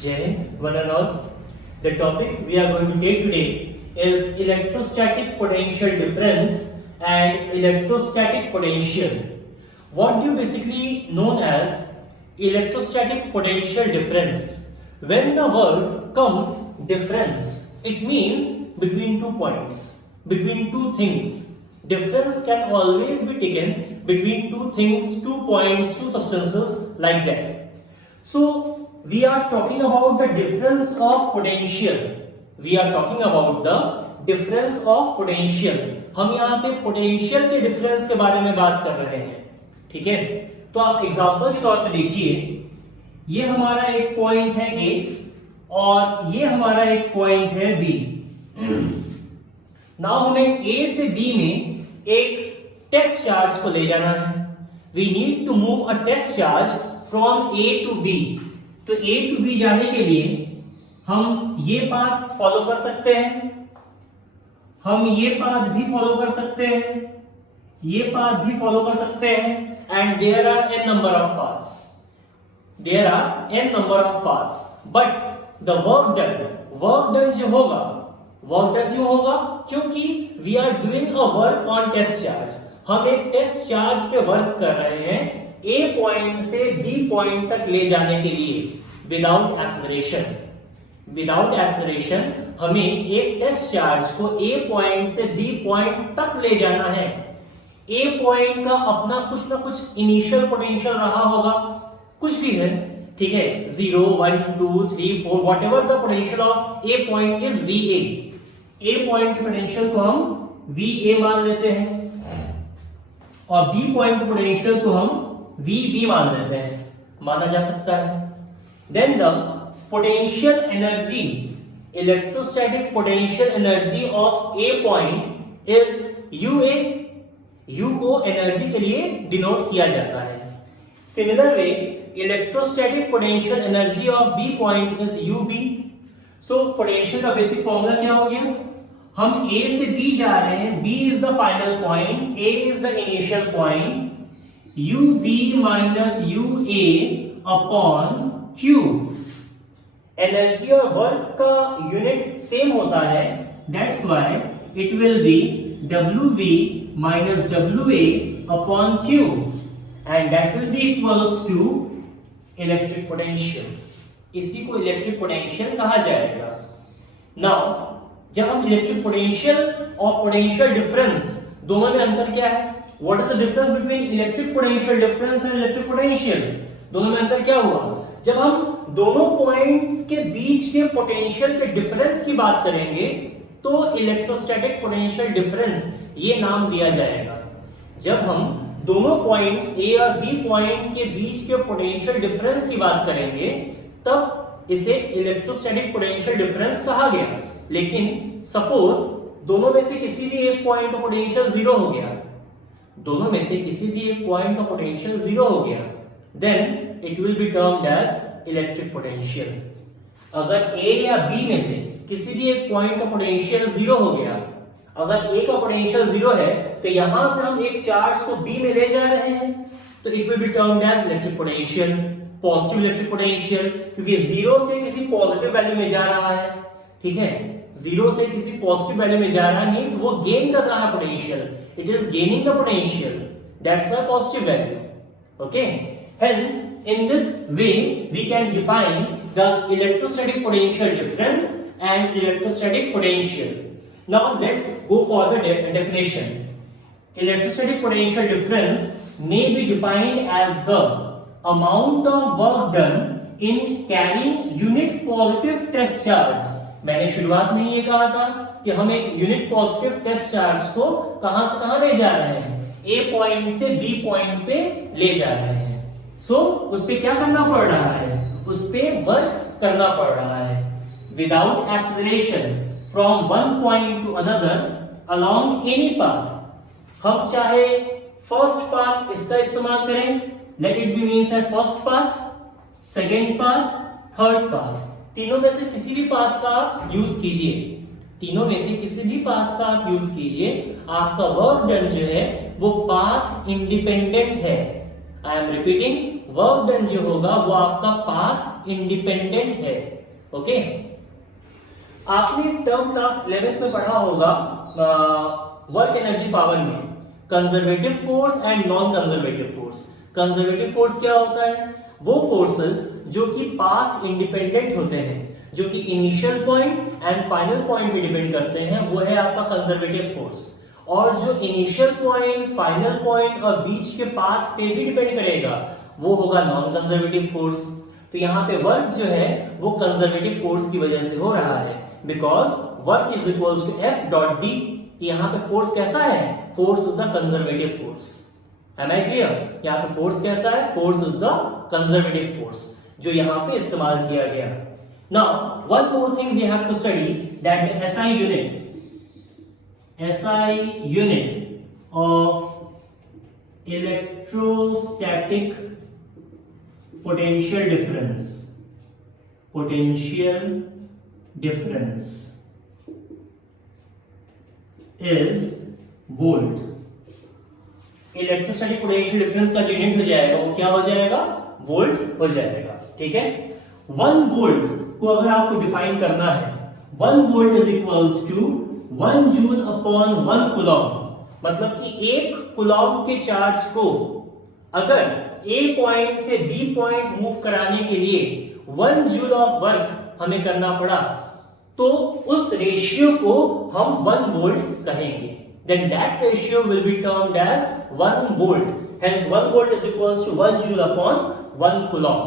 Jai Hind, one and all. The topic we are going to take today is electrostatic potential difference and electrostatic potential. What do you basically known as electrostatic potential difference? When the word comes difference, it means between 2 points, between two things. Difference can always be taken between two things, 2 points, 2 substances like that. So we are talking about the difference of potential. We are talking about the difference of potential. हम यहाँ पे potential के difference के बारे में बात कर रहे हैं, ठीक है? तो आप एग्जांपल के तौर पे देखिए, ये हमारा एक पॉइंट है ए और ये हमारा एक पॉइंट है बी. नाउ हमें ए से बी में एक टेस्ट चार्ज को ले जाना है. We need to move a test charge from A to B. तो ए टू बी जाने के लिए हम ये पाथ फॉलो कर सकते हैं, हम ये पाथ भी फॉलो कर सकते हैं, ये पाथ भी फॉलो कर सकते हैं, and there are an number of paths. There are an number of paths, but the work done जो होगा, वर्क डन क्यों होगा? क्योंकि we are doing a work on test charge. हम एक टेस्ट चार्ज पे वर्क कर रहे हैं ए पॉइंट से बी पॉइंट तक ले जाने के लिए विदाउट एक्सेलरेशन. विदाउट एक्सेलरेशन हमें एक टेस्ट चार्ज को ए पॉइंट से बी पॉइंट तक ले जाना है. ए पॉइंट का अपना कुछ ना कुछ इनिशियल पोटेंशियल रहा होगा, कुछ भी है, ठीक है, 0, 1, 2, 3, 4, what ever the potential of A point is V A. A point के पोटेंशियल को हम वी ए मान लेते हैं और बी पॉइंट के पोटेंशियल को हम वी बी मान लेते हैं, माना जा सकता है. Then the potential energy, electrostatic potential energy of A point is U A. U को एनर्जी के लिए डिनोट किया जाता है. Similar way electrostatic potential energy of B point is U B. So potential का बेसिक फॉर्मूला क्या हो गया? हम ए से बी जा रहे हैं, B is the final point, A is the initial point. U B minus U A upon Q. Energy और वर्क का यूनिट सेम होता है, that's why it will be W B minus W A upon Q, and that will be equals to electric potential. इसी को electric potential कहा जाएगा. Now जब हम इलेक्ट्रिक पोटेंशियल और पोटेंशियल डिफरेंस दोनों में अंतर क्या है? What is the difference between electric potential difference and electric potential? दोनों में अंतर क्या हुआ? जब हम दोनों पॉइंट्स के बीच के पोटेंशियल के डिफरेंस की बात करेंगे तो इलेक्ट्रोस्टैटिक पोटेंशियल डिफरेंस ये नाम दिया जाएगा. जब हम दोनों पॉइंट्स ए और बी पॉइंट के बीच के पोटेंशियल डिफरेंस की बात करेंगे तब इसे इलेक्ट्रोस्टैटिक पोटेंशियल डिफरेंस कहा गया. लेकिन सपोज दोनों में से किसी भी एक पॉइंट का पोटेंशियल जीरो हो गया, दोनों में से किसी भी एक पॉइंट का पोटेंशियल जीरो हो गया, then it will be termed as electric potential. अगर ए या बी में से किसी भी एक पॉइंट का पोटेंशियल जीरो हो गया, अगर ए का पोटेंशियल जीरो है तो यहां से हम एक चार्ज को बी में ले जा रहे हैं, तो it will be termed as electric potential, positive electric potential, क्योंकि जीरो से किसी पॉजिटिव वैल्यू में जा रहा है, ठीक है, जीरो से किसी पॉजिटिव वैल्यू में जा रहा है मींस वो गेन कर रहा है potential, it is gaining the potential, that's why positive value. Okay, hence in this way we can define the electrostatic potential difference and electrostatic potential. Now let's go for the definition. Electrostatic potential difference may be defined as the amount of work done in carrying unit positive test charge. मैंने शुरुआत में ये कहा था कि हम एक unit positive test charge को कहां से कहां ले जा रहे हैं? ए पॉइंट से बी पॉइंट पे ले जा रहे हैं. सो उस पे क्या करना पड़ रहा है? उस पे वर्क करना पड़ रहा है without acceleration from one point two another along any path. हम चाहे फर्स्ट पाथ इसका इस्तेमाल करें, लेट इट बी मींस है first path, second path, third path, तीनों में से किसी भी पाथ का आप यूज कीजिए. तीनों में से किसी भी पाथ का आप यूज कीजिए, आपका वर्क डन जो है वो पाथ इंडिपेंडेंट है. I am repeating, work done जो होगा वो आपका पाथ इंडिपेंडेंट है। ओके, आपने टर्म क्लास 11 में पढ़ा होगा वर्क एनर्जी पावर में conservative force and non conservative force. Conservative force क्या होता है? वो फोर्सेस जो कि पाथ इंडिपेंडेंट होते हैं, जो कि initial point and final point पे डिपेंड करते हैं, वो है आपका कंजर्वेटिव फोर्स। और जो इनिशियल पॉइंट, फाइनल पॉइंट और बीच के पाथ पे भी डिपेंड करेगा, वो होगा नॉन कंजर्वेटिव फोर्स। तो यहाँ पे वर्क जो है वो कंजर्वेटिव फोर्स की वजह से हो रहा है, because work is equals to F dot D. यहाँ पे फोर्स कैसा है? Force is the conservative force. Am I clear? यहाँ पे फोर्स कैसा है? Force is the conservative force, जो यहाँ पे इस्तेमाल किया गया। Now one more thing we have to study, that SI unit, SI unit of electrostatic potential difference is volt। Electrostatic potential difference का जो यूनिट हो जाएगा वो क्या हो जाएगा? वोल्ट हो जाएगा। ठीक है, 1 वोल्ट को अगर आपको डिफाइन करना है, 1 volt is equals to 1 joule upon 1 coulomb. मतलब कि 1 कूलॉम के चार्ज को अगर A पॉइंट से B पॉइंट मूव कराने के लिए 1 जूल ऑफ वर्क हमें करना पड़ा, तो उस रेशियो को हम 1 वोल्ट कहेंगे। Then that ratio will be termed as 1 volt. Hence 1 volt is equals to 1 joule upon 1 coulomb.